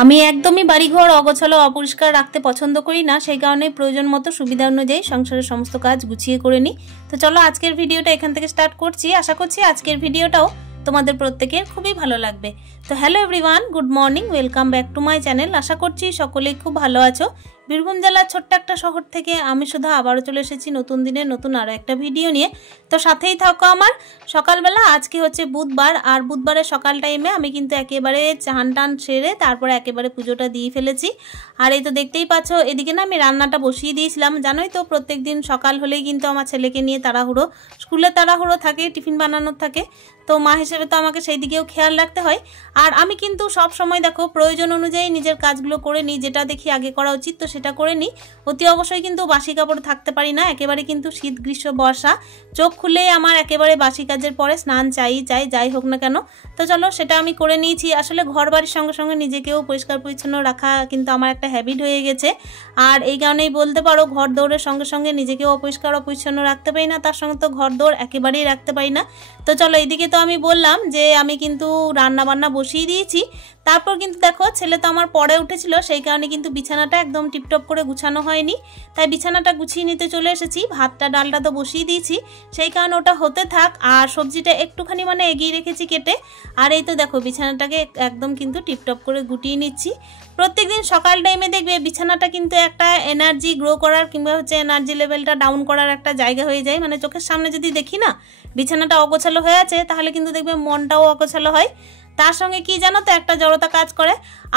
আমি একদমই বাড়িঘর অগোছালো অপরিষ্কার রাখতে পছন্দ করি না, সেই কারণে প্রয়োজন মতো সুবিধা অনুযায়ী সংসারের সমস্ত কাজ গুছিয়ে করে নিই। তো চলো আজকের ভিডিওটা এখান থেকে স্টার্ট করছি। আশা করছি আজকের ভিডিওটাও তোমাদের প্রত্যেকের খুবই ভালো লাগবে। তো hello everyone, good morning, welcome back to my channel. আশা করছি সকলেই খুব ভালো আছো। বীরভূম জেলার ছোট্ট একটা শহর থেকে আমি সুধা আবারও চলে এসেছি নতুন দিনে নতুন আরও একটা ভিডিও নিয়ে। তো সাথেই থাকো আমার। সকালবেলা আজকে হচ্ছে বুধবার, আর বুধবারের সকাল টাইমে আমি কিন্তু একেবারে চান টান সেরে তারপরে একেবারে পুজোটা দিয়ে ফেলেছি। আর এই তো দেখতেই পাচ্ছ, এদিকে না আমি রান্নাটা বসিয়ে দিয়েছিলাম। জানোই তো প্রত্যেক দিন সকাল হলেই কিন্তু আমার ছেলেকে নিয়ে তাড়াহুড়ো, স্কুলে তাড়াহুড়ো থাকে, টিফিন বানানোর থাকে। তো মা হিসেবে তো আমাকে সেই দিকেও খেয়াল রাখতে হয়। আর আমি কিন্তু সব সময় দেখো প্রয়োজন অনুযায়ী নিজের কাজগুলো করে নিই, যেটা দেখি আগে করা উচিত তো সেটা করে নিই। অতি অবশ্যই কিন্তু বাসি কাপড় থাকতে পারি না, একেবারে কিন্তু শীত গ্রীষ্ম বর্ষা চোখ খুলেই আমার একেবারে বাসি কাজের পরে স্নান চাই যাই হোক না কেন। তো চলো সেটা আমি করে নিয়েছি। আসলে ঘর বাড়ির সঙ্গে সঙ্গে নিজেকেও পরিষ্কার পরিচ্ছন্ন রাখা কিন্তু আমার একটা হ্যাবিট হয়ে গেছে। আর এই কারণেই বলতে পারো ঘর দৌড়ের সঙ্গে সঙ্গে নিজেকেও অপরিষ্কার অপরিচ্ছন্ন রাখতে পারি না, তার সঙ্গে তো ঘর দৌড় একেবারেই রাখতে পারি না। তো চলো এইদিকে তো আমি বললাম যে আমি কিন্তু রান্না বান্না বসিয়ে দিয়েছি। তারপর কিন্তু দেখো ছেলে তো আমার পরে উঠেছিল, সেই কারণে কিন্তু বিছানাটা একদম টিপটপ করে গুছানো হয়নি, তাই বিছানাটা গুছিয়ে নিতে চলে এসেছি। ভাতটা ডালটা তো বসিয়ে দিয়েছি, সেই কারণে ওটা হতে থাক। আর সবজিটা একটুখানি এগিয়ে রেখেছি কেটে। আর এই তো দেখো বিছানাটাকে একদম কিন্তু টিপটপ করে গুটিয়ে নিচ্ছি। প্রত্যেকদিন সকাল টাইমে দেখবে বিছানাটা কিন্তু একটা এনার্জি গ্রো করার কিংবা হচ্ছে এনার্জি লেভেলটা ডাউন করার একটা জায়গা হয়ে যায়। চোখের সামনে যদি দেখি না বিছানাটা অগোছালো হয়ে আছে, তাহলে কিন্তু দেখবে মনটাও অগোছালো হয়। তার সঙ্গে কি জানো তো একটা জড়তা কাজ করে।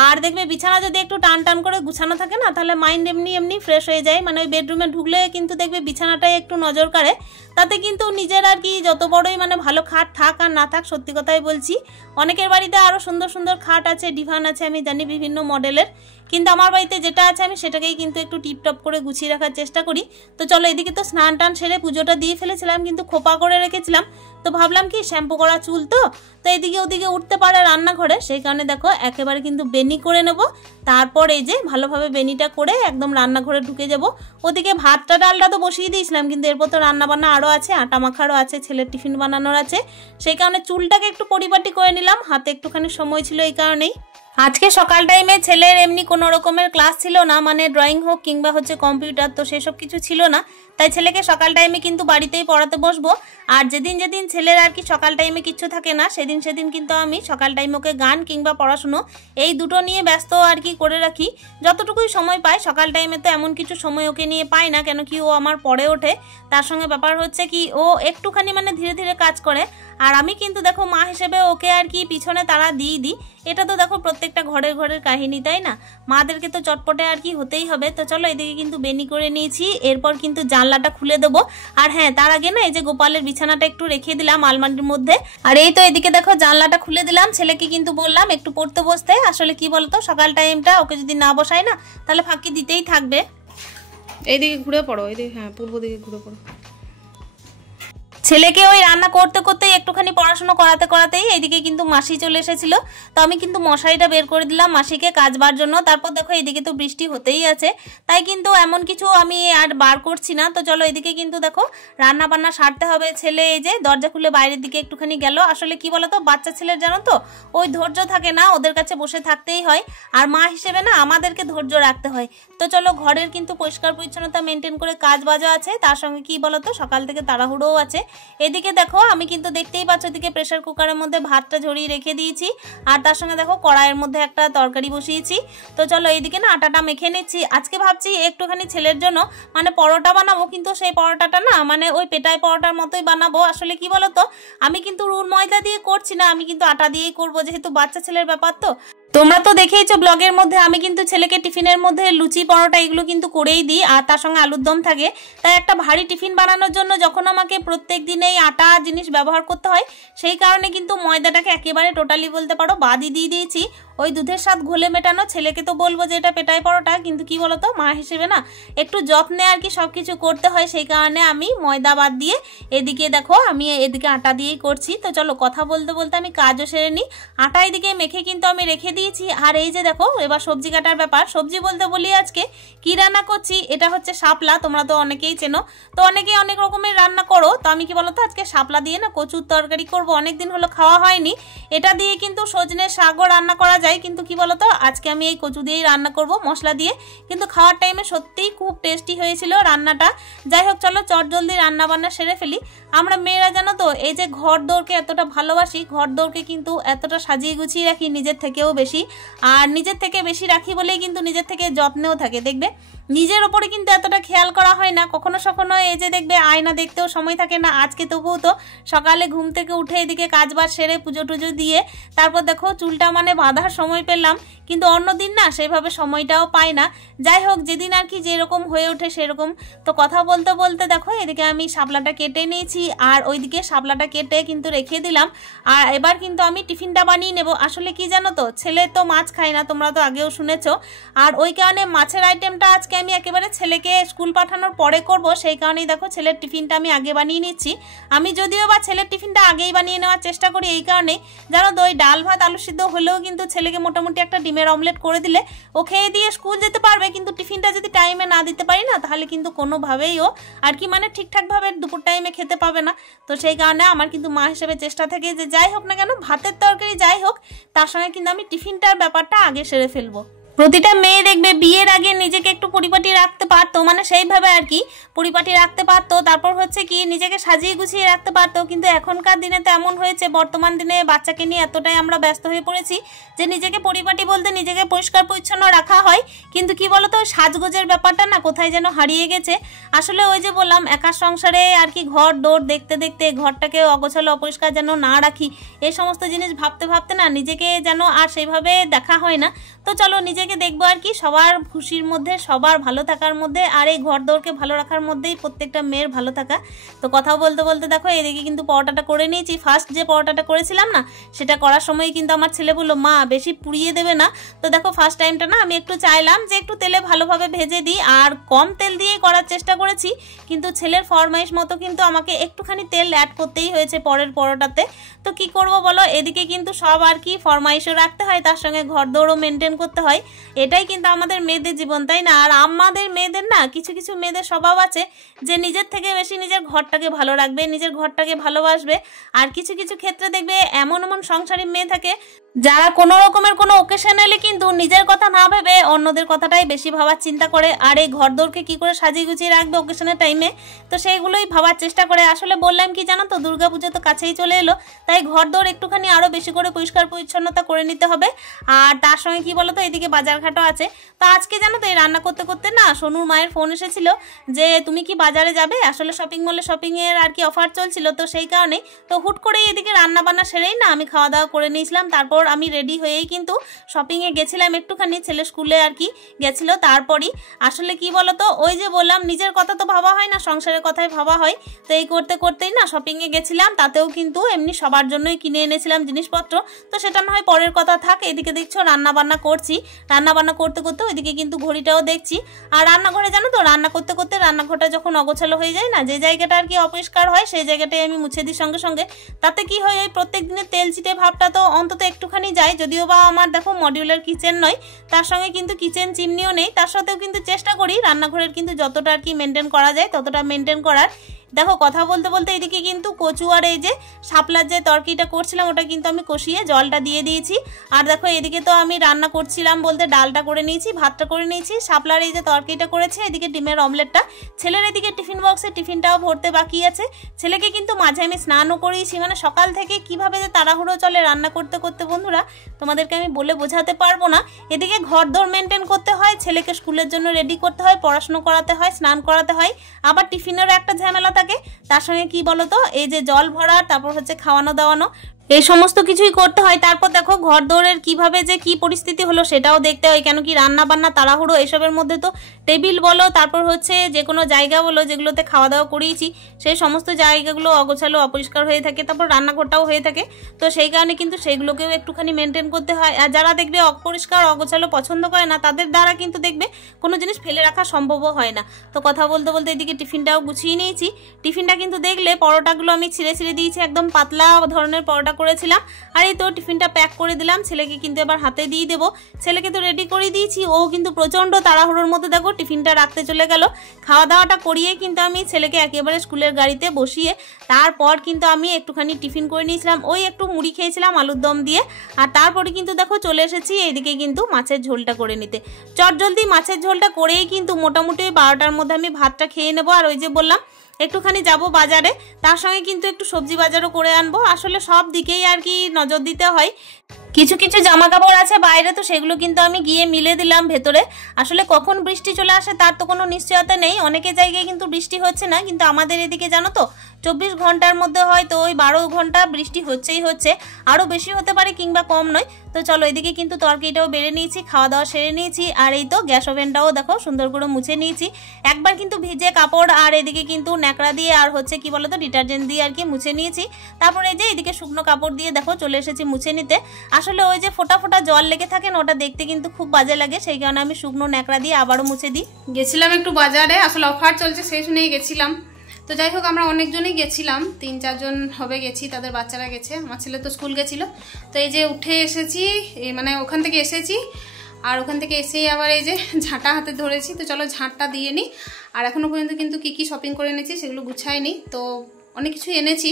আর দেখবে বিছানা যদি একটু টান টান করে গুছানো থাকে না, তাহলে মাইন্ড এমনি ফ্রেশ হয়ে যায়। ওই বেডরুমে ঢুকলে কিন্তু দেখবে বিছানাটাই একটু নজর কাড়ে। তাতে কিন্তু নিজের আর কি যত বড়ই ভালো খাট থাক আর না থাক, সত্যি কথাই বলছি, অনেকের বাড়িতে আরও সুন্দর সুন্দর খাট আছে, ডিভান আছে, আমি জানি বিভিন্ন মডেলের, কিন্তু আমার বাড়িতে যেটা আছে আমি সেটাকেই কিন্তু একটু টিপটপ করে গুছিয়ে রাখার চেষ্টা করি। তো চলো এদিকে তো স্নান টান সেরে পুজোটা দিয়ে ফেলেছিলাম, কিন্তু খোপা করে রেখেছিলাম। তো ভাবলাম কি শ্যাম্পু করা চুল তো এদিকে ওদিকে উঠতে পারে রান্নাঘরে, সেই কারণে দেখো একেবারে কিন্তু বেনি করে নেব। তারপর এই যে ভালোভাবে বেনিটা করে একদম রান্নাঘরে ঢুকে যাব। ওদিকে ভাতটা ডালটা তো বসিয়ে দিয়েছিলাম, কিন্তু এরপর তো রান্না বান্না আরও আছে, আটা মাখারও আছে, ছেলের টিফিন বানানোর আছে, সেই কারণে চুলটাকে একটু পরিপাটি করে নিলাম। হাতে একটুখানি সময় ছিল এই কারণেই। আজকে সকাল টাইমে ছেলের এমনি কোনো রকমের ক্লাস ছিল না, ড্রয়িং হোক কিংবা হচ্ছে কম্পিউটার, তো সেসব কিছু ছিল না, তাই ছেলেকে সকাল টাইমে কিন্তু বাড়িতেই পড়াতে বসবো। আর যেদিন ছেলের আর কি সকাল টাইমে কিচ্ছু থাকে না, সেদিন কিন্তু আমি সকাল টাইমে ওকে গান কিংবা পড়াশুনো এই দুটো নিয়ে ব্যস্ত আর কি করে রাখি যতটুকুই সময় পাই। সকাল টাইমে তো এমন কিছু সময় ওকে নিয়ে পাই না, কেন কি ও আমার পরে ওঠে। তার সঙ্গে ব্যাপার হচ্ছে কি ও একটুখানি ধীরে ধীরে কাজ করে, আর আমি কিন্তু দেখো মা হিসেবে ওকে আর কি পিছনে তারা দিয়ে দিই। এটা তো দেখো প্রত্যেকটা ঘরের কাহিনী, তাই না? মাদেরকে তো চটপটে আর কি হতেই হবে। তো চলো এদিকে কিন্তু বেনি করে নিয়েছি, এরপর কিন্তু জানলাটা খুলে দেবো। আর হ্যাঁ, তার আগে না এই যে গোপালের বিছানাটা একটু রেখে দিলাম আলমারির মধ্যে। আর এই তো এদিকে দেখো জানলাটা খুলে দিলাম, ছেলেকে কিন্তু বললাম একটু পড়তে বসতে। আসলে কি বলতো সকাল টাইমটা ওকে যদি না বসাই না, তাহলে ফাঁকি দিতেই থাকবে। এইদিকে ঘুরে পড়ো, এইদিকে, হ্যাঁ পূর্ব দিকে ঘুরে পড়ো। ছেলেকে ওই রান্না করতে করতেই একটুখানি পড়াশোনা করাতেই এইদিকে কিন্তু মাসি চলে এসেছিল। তো আমি কিন্তু মশারিটা বের করে দিলাম মাসিকে কাচবার জন্য। তারপর দেখো এইদিকে তো বৃষ্টি হতেই আছে, তাই কিন্তু এমন কিছু আমি আর বার করছি না। তো চলো এদিকে কিন্তু দেখো রান্না বান্না সারতে হবে। ছেলে এই যে দরজা খুলে বাইরের দিকে একটুখানি গেল। আসলে কি বলতো বাচ্চা ছেলের জানো তো ওই ধৈর্য থাকে না, ওদের কাছে বসে থাকতেই হয়। আর মা হিসেবে না আমাদেরকে ধৈর্য রাখতে হয়। তো চলো ঘরের কিন্তু পরিষ্কার পরিচ্ছন্নতা মেনটেন করে কাজ বাজা আছে, তার সঙ্গে কি বলতো সকাল থেকে তাড়াহুড়োও আছে। এদিকে দেখো আমি কিন্তু দেখতেই পাচ্ছ এদিকে প্রেসার কুকারের মধ্যে ভাতটা ঝরিয়ে রেখে দিয়েছি, আর তার সঙ্গে দেখো কড়াইয়ের মধ্যে একটা তরকারি বসিয়েছি। তো চলো এইদিকে না আটাটা মেখে নিচ্ছি। আজকে ভাবছি একটুখানি ছেলের জন্য পরোটা বানাবো, কিন্তু সেই পরোটাটা না ওই পেটাই পরোটার মতোই বানাবো। আসলে কি বলতো আমি কিন্তু রুল ময়দা দিয়ে করছি না, আমি কিন্তু আটা দিয়েই করবো, যেহেতু বাচ্চা ছেলের ব্যাপার। তো তোমরা তো দেখেইছো ব্লগের মধ্যে আমি কিন্তু ছেলেকে টিফিনের মধ্যে লুচি পরোটা এগুলো কিন্তু করেই দিই, আর তার সঙ্গে আলুর দম থাকে। তাই একটা ভারী টিফিন বানানোর জন্য যখন আমাকে প্রত্যেক দিনেই আটা জিনিস ব্যবহার করতে হয়, সেই কারণে কিন্তু ময়দাটাকে একেবারে টোটালি বলতে পারো বাদই দিয়ে দিয়েছি। ওই দুধের স্বাদ ঘোলে মেটানো। ছেলেকে তো বলবো যে এটা পেটাই পরোটা, কিন্তু কি বলতো মা হিসেবে না একটু যত্নে আর কি সবকিছু করতে হয়, সেই কারণে আমি ময়দা বাদ দিয়ে এদিকে দেখো আমি এদিকে আটা দিয়েই করছি। তো চলো কথা বলতে বলতে আমি কাজও সেরে নিই। আটা এদিকে মেখে কিন্তু আমি রেখে দিয়েছি। আর এই যে দেখো এবার সবজি কাটার ব্যাপার। সবজি বলতে বলি আজকে কি রান্না করছি, এটা হচ্ছে শাপলা। তোমরা তো অনেকেই চেনো, তো অনেকেই অনেক রকমের রান্না করো। তো আমি কি বলতো আজকে শাপলা দিয়ে না কচুর তরকারি করব, অনেকদিন হলো খাওয়া হয়নি। এটা দিয়ে কিন্তু সজনে শাকও রান্না করা যায়, কিন্তু কি বলতো আজকে আমি এই কচু দিয়েই রান্না করব মশলা দিয়ে। কিন্তু খাওয়ার টাইমে সত্যিই খুব টেস্টি হয়েছিল রান্নাটা। যাই হোক চলো চটজলদি রান্না বান্না সেরে ফেলি। আমরা মেয়েরা জানো তো এই যে ঘর দৌড়কে এতটা ভালোবাসি, ঘর দৌড়কে কিন্তু এতটা সাজিয়ে গুছিয়ে রাখি নিজের থেকেও বেশি, আর নিজের থেকে বেশি রাখি বলেই কিন্তু নিজের থেকে যত্নেও থাকে। দেখবে নিজের ওপরে কিন্তু এতটা খেয়াল করা হয় না, কখনো সখনো এই যে দেখবে আয়না দেখতেও সময় থাকে না। আজকে তবুও তো সকালে ঘুম থেকে উঠে এদিকে কাজবাজ সেরে পুজো টুজো দিয়ে তারপর দেখো চুলটা মানে বাঁধার সময় পেলাম, কিন্তু অন্যদিন না সেইভাবে সময়টাও পাই না। যাই হোক যেদিন আর কি যেরকম হয়ে ওঠে সেরকম। তো কথা বলতে বলতে দেখো এদিকে আমি শাপলাটা কেটে নিয়েছি, আর ওইদিকে শাপলাটা কেটে কিন্তু রেখে দিলাম। আর এবার কিন্তু আমি টিফিনটা বানিয়ে নেব। আসলে কি জানো তো, ছেলে তো মাছ খায় না, তোমরা তো আগেও শুনেছ, আর ওই কারণে মাছের আইটেমটা আজকে আমি একেবারে ছেলেকে স্কুল পাঠানোর পরে করব। সেই কারণেই দেখো ছেলের টিফিনটা আমি আগে বানিয়ে নিচ্ছি। আমি যদিও বা ছেলের টিফিনটা আগেই বানিয়ে নেওয়ার চেষ্টা করি, এই কারণে জানো তো ওই ডাল ভাত আলু সিদ্ধ হলেও কিন্তু ছেলেকে মোটামুটি একটা ডিমের অমলেট করে দিলে ও খেয়ে দিয়ে স্কুল যেতে পারবে। কিন্তু টিফিনটা যদি টাইমে না দিতে পারি না, তাহলে কিন্তু কোনোভাবেই ও আর কি মানে ঠিকঠাকভাবে দুপুর টাইমে খেতে পাবে না। তো সেই কারণে আমার কিন্তু মা হিসেবে চেষ্টা থাকে যে যাই হোক না কেন ভাতের তরকারি যাই হোক তার সঙ্গে কিন্তু আমি টিফিনটার ব্যাপারটা আগে সেরে ফেলবো। প্রতিটা মেয়ে দেখবে বিয়ের আগে নিজেকে একটু পরিপাটি রাখতে পারতো, মানে সেইভাবে আর কি পরিপাটি রাখতে পারতো, তারপর হচ্ছে কি নিজেকে সাজিয়ে গুছিয়ে রাখতে পারতো। কিন্তু এখনকার দিনে তো এমন হয়েছে, বর্তমান দিনে বাচ্চাকে নিয়ে এতটাই আমরা ব্যস্ত হয়ে পড়েছি যে নিজেকে পরিপাটি বলতে নিজেকে পরিষ্কার পরিচ্ছন্ন রাখা হয়, কিন্তু কি বলতো সাজগোজের ব্যাপারটা না কোথায় যেন হারিয়ে গেছে। আসলে ওই যে বললাম একা সংসারে আর কি ঘর দৌড় দেখতে দেখতে ঘরটাকে অগোছালো অপরিষ্কার যেন না রাখি, এই সমস্ত জিনিস ভাবতে ভাবতে না নিজেকে যেন আর সেইভাবে দেখা হয় না। তো চলো নিজেকে দেখবো আর কি সবার খুশির মধ্যে, সবার ভালো থাকার মধ্যে, আর এই ঘর দৌড়কে ভালো রাখার মধ্যেই প্রত্যেকটা মেয়ের ভালো থাকা। তো কথা বলতে বলতে দেখো এদিকে কিন্তু পরোটাটা করে নিয়েছি। ফার্স্ট যে পরোটাটা করেছিলাম না, সেটা করার সময় কিন্তু আমার ছেলে বললো মা বেশি পুড়িয়ে দেবে না। তো দেখো ফার্স্ট টাইমটা না আমি একটু চাইলাম যে একটু তেলে ভালোভাবে ভেজে দিই, আর কম তেল দিয়েই করার চেষ্টা করেছি, কিন্তু ছেলের ফরমাইশ মতো কিন্তু আমাকে একটুখানি তেল অ্যাড করতেই হয়েছে পরের পরোটাতে। তো কি করব বলো, এদিকে কিন্তু সব আর কি ফরমাইশও রাখতে হয়, তার সঙ্গে ঘর দৌড়ও মেনটেন করতে হয়। এটাই কিন্তু আমাদের মেয়েদের জীবন, তাই না? আর আমাদের মেয়েদের না কিছু কিছু মেয়েদের স্বভাব আছে যে নিজের থেকে বেশি নিজের ঘরটাকে ভালো রাখবে, নিজের ঘরটাকে ভালোবাসবে। আর কিছু কিছু ক্ষেত্রে দেখবে এমন এমন সংসারী মেয়ে থাকে যারা কোনো রকমের কোনো ওকেশন এলে কিন্তু নিজের কথা না ভেবে অন্যদের কথাটাই বেশি ভাবার চিন্তা করে, আর এই ঘর দৌড়কে কি করে সাজিয়ে গুছিয়ে রাখবে ওকেশনের টাইমে, তো সেইগুলোই ভাবার চেষ্টা করে। আসলে বললাম কি জানো তো, দুর্গাপুজো তো কাছেই চলে এলো, তাই ঘর দৌড় একটুখানি আরও বেশি করে পরিষ্কার পরিচ্ছন্নতা করে নিতে হবে। আর তার সঙ্গে কি বলো তো এদিকে বাজারঘাটও আছে। তো আজকে জানো তো এই রান্না করতে করতে না সোনুর মায়ের ফোন এসেছিল যে তুমি কি বাজারে যাবে, আসলে শপিং মলে শপিংয়ের আর কি অফার চলছিল, তো সেই কারণেই তো হুট করেই এদিকে রান্না বান্না সেরেই না আমি খাওয়া দাওয়া করে নিয়েছিলাম। তারপর আমি রেডি হয়েই কিন্তু শপিংয়ে গেছিলাম একটুখানি, ছেলে স্কুলে আর কি গেছিল। তারপরই আসলে কি বলতো ওই যে বললাম নিজের কথা তো ভাবা হয় না, সংসারের কথাই ভাবা হয়। তো এই করতে করতেই না শপিংয়ে গেছিলাম, তাতেও কিন্তু এমনি সবার জন্যই কিনে এনেছিলাম জিনিসপত্র। তো সেটা না হয় পরের কথা থাক, এদিকে দেখছো রান্না বান্না করছি, রান্না বান্না করতে করতে ওইদিকে কিন্তু ঘড়িটাও দেখছি। আর রান্নাঘরে জানো তো রান্না করতে করতে রান্নাঘরটা যখন অগোছালো হয়ে যায় না, যে জায়গাটা আর কি অপরিষ্কার হয় সেই জায়গাটাই আমি মুছে দিই সঙ্গে সঙ্গে। তাতে কি হয় ওই প্রত্যেক দিনের তেল চিটে ভাবটা তো অন্তত একটুখানি যায়। যদিও বা আমার দেখো মডিউলার কিচেন নয়, তার সঙ্গে কিন্তু কিচেন চিমনিও নেই, তার সাথেও কিন্তু চেষ্টা করি রান্নাঘরের কিন্তু যতটা আর কি মেনটেন করা যায় ততটা মেনটেন করার। দেখো কথা বলতে বলতে এদিকে কিন্তু কচু আর এই যে শাপলার যে তরকারিটা করছিলাম ওটা কিন্তু আমি কষিয়ে জলটা দিয়ে দিয়েছি। আর দেখো এদিকে তো আমি রান্না করছিলাম বলতে ডালটা করে নিয়েছি, ভাতটা করে নিয়েছি, শাপলার এই যে তরকারিটা করেছে, এদিকে ডিমের অমলেটটা, ছেলের এদিকে টিফিন বক্সে টিফিনটাও ভরতে বাকি আছে। ছেলেকে কিন্তু মাঝে আমি স্নানও করিয়েছি, মানে সকাল থেকে কিভাবে যে তাড়াহুড়ো চলে রান্না করতে করতে বন্ধুরা তোমাদেরকে আমি বলে বোঝাতে পারবো না। এদিকে ঘর দৌড় মেনটেন করতে হয়, ছেলেকে স্কুলের জন্য রেডি করতে হয়, পড়াশুনো করাতে হয়, স্নান করাতে হয়, আবার টিফিনেরও একটা ঝামেলা থাকে। তার সঙ্গে কি বলতো এই যে জল ভরা, তারপর হচ্ছে খাওয়ানো দাওয়ানো, এই সমস্ত কিছুই করতে হয়। তারপর দেখো ঘর দৌড়ের কিভাবে যে কি পরিস্থিতি হলো সেটাও দেখতে হয়, কেন কি রান্না বান্না তাড়াহুড়ো এসবের মধ্যে তো টেবিল বলো, তারপর হচ্ছে যে কোনো জায়গা বলো যেগুলোতে খাওয়া দাওয়া করিয়েছি সেই সমস্ত জায়গাগুলো অগোছালো অপরিষ্কার হয়ে থাকে, তারপর রান্নাঘরটাও হয়ে থাকে। তো সেই কারণে কিন্তু সেইগুলোকেও একটুখানি মেনটেন করতে হয়। আর যারা দেখবে অপরিষ্কার অগোছালো পছন্দ করে না, তাদের দ্বারা কিন্তু দেখবে কোনো জিনিস ফেলে রাখা সম্ভবও হয় না। তো কথা বলতে বলতে এদিকে টিফিনটাও গুছিয়ে নিয়েছি। টিফিনটা কিন্তু দেখলে পরোটাগুলো আমি ছিঁড়ে ছিঁড়ে দিয়েছি, একদম পাতলা ধরনের পরোটা করেছিলাম। আর এই তো টিফিনটা প্যাক করে দিলাম, ছেলেকে কিন্তু এবার হাতে দিয়ে দেবো। ছেলেকে তো রেডি করে দিয়েছি, ও কিন্তু প্রচণ্ড তাড়াহুড়োর মধ্যে দেখো টিফিনটা রাখতে চলে গেল। খাওয়া দাওয়াটা করিয়ে কিন্তু আমি ছেলেকে একেবারে স্কুলের গাড়িতে বসিয়ে তারপর কিন্তু আমি একটুখানি টিফিন করে নিয়েছিলাম, ওই একটু মুড়ি খেয়েছিলাম আলুর দম দিয়ে। আর তারপরে কিন্তু দেখো চলে এসেছি এইদিকে কিন্তু মাছের ঝোলটা করে নিতে। চটজলদি মাছের ঝোলটা করেই কিন্তু মোটামুটি 12টার মধ্যে আমি ভাতটা খেয়ে নেবো। আর ওই যে বললাম একটুখানি যাব বাজারে, তার সঙ্গে কিন্তু একটু সবজি বাজারও করে আনবো। আসলে সব দিকেই আর কি নজর দিতে হয়। কিছু কিছু জামা কাপড় আছে বাইরে, তো সেগুলো কিন্তু আমি গিয়ে মিলে দিলাম ভেতরে। আসলে কখন বৃষ্টি চলে আসে তার তো কোনো নিশ্চয়তা নেই, অনেকের জায়গায় কিন্তু বৃষ্টি হচ্ছে না, কিন্তু আমাদের এদিকে জানো তো 24 ঘন্টার মধ্যে হয়তো ওই 12 ঘন্টা বৃষ্টি হচ্ছেই হচ্ছে, আরও বেশি হতে পারে কিংবা কম নয়। তো চলো এদিকে কিন্তু তরকারিটাও বেড়ে নিয়েছি, খাওয়া দাওয়া সেরে নিয়েছি। আর এই তো গ্যাস ওভেনটাও দেখো সুন্দর করে মুছে নিয়েছি, একবার কিন্তু ভিজে কাপড় আর এদিকে কিন্তু ন্যাকড়া দিয়ে আর হচ্ছে কি বলতো ডিটারজেন্ট দিয়ে আর কি মুছে নিয়েছি। তারপরে এই যে এদিকে শুকনো কাপড় দিয়ে দেখো চলে এসেছি মুছে নিতে। আসলে ওই যে ফোটা ফোটা জল লেগে থাকে না, ওটা দেখতে কিন্তু খুব বাজে লাগে, সেই কারণে আমি শুকনো ন্যাকড়া দিয়ে আবারও মুছে দিই। গেছিলাম একটু বাজারে, আসলে অফার চলছে সেই শুনেই গেছিলাম। তো যাই হোক আমরা অনেকজনই গেছিলাম, 3-4 জন হবে গেছি, তাদের বাচ্চারা গেছে, আমার ছেলে তো স্কুল গেছিলো। তো এই যে উঠে এসেছি, মানে ওখান থেকে এসেছি, আর ওখান থেকে এসেই আবার এই যে ঝাঁটা হাতে ধরেছি। তো চলো ঝাঁটটা দিয়ে নিই। আর এখনও পর্যন্ত কিন্তু কী কী শপিং করে এনেছি সেগুলো গুছাইনি, তো অনেক কিছু এনেছি,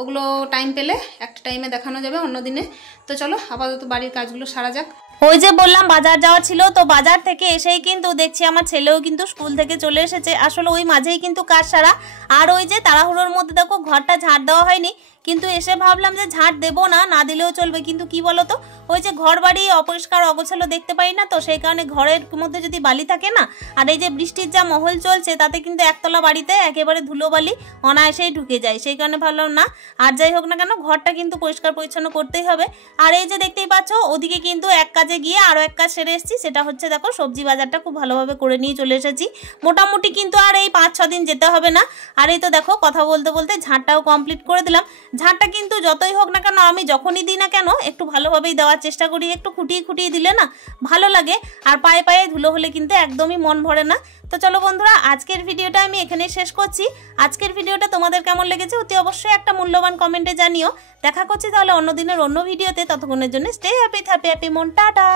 ওগুলো টাইম পেলে একটা টাইমে দেখানো যাবে অন্য দিনে। তো চলো আপাতত বাড়ির কাজগুলো সারা যাক। ওই যে বললাম বাজার যাওয়া ছিল, তো বাজার থেকে এসেই কিন্তু দেখছি আমার ছেলেও কিন্তু স্কুল থেকে চলে এসেছে। আসলে ওই মাঝেই কিন্তু কাজ সারা। আর ওই যে তাড়াহুড়োর মধ্যে দেখো ঘরটা ঝাঁট দেওয়া হয়নি, কিন্তু এসে ভাবলাম যে ঝাঁট দেবো না, না দিলেও চলবে, কিন্তু কি বলো তো ওই যে ঘর বাড়ি অপরিষ্কার অগোছালো দেখতে পাই না, তো সেই কারণে ঘরের মধ্যে যদি বালি থাকে না, আর এই যে বৃষ্টির যা মহল চলছে তাতে কিন্তু একতলা বাড়িতে একেবারে ধুলো বালি অনায়াসেই ঢুকে যায়, সেই কারণে ভাবলাম না। আর যাই হোক না কেন ঘরটা কিন্তু পরিষ্কার পরিচ্ছন্ন করতেই হবে। আর এই যে দেখতেই পাচ্ছ ওদিকে কিন্তু এক কাজে গিয়ে আরও এক কাজ সেরে এসেছি, সেটা হচ্ছে দেখো সবজি বাজারটা খুব ভালোভাবে করে নিয়ে চলে এসেছি। মোটামুটি কিন্তু আর এই 5-6 দিন যেতে হবে না। আর এই তো দেখো কথা বলতে বলতে ঝাঁটটাও কমপ্লিট করে দিলাম। ঝাঁটটা কিন্তু যতই হোক না কেন আমি যখনই দিই না কেন একটু ভালোভাবেই দেওয়ার চেষ্টা করি, একটু খুঁটিয়ে খুঁটিয়ে দিলে না ভালো লাগে। আর পায়ে পায়ে ধুলো হলে কিন্তু একদমই মন ভরে না। তো চলো বন্ধুরা আজকের ভিডিওটা আমি এখানেই শেষ করছি। আজকের ভিডিওটা তোমাদের কেমন লেগেছে অতি অবশ্যই একটা মূল্যবান কমেন্টে জানিও। দেখা করছি তাহলে অন্য দিনের অন্য ভিডিওতে, ততক্ষণের জন্য স্টে হ্যাপি, হ্যাপি মন, টাটা।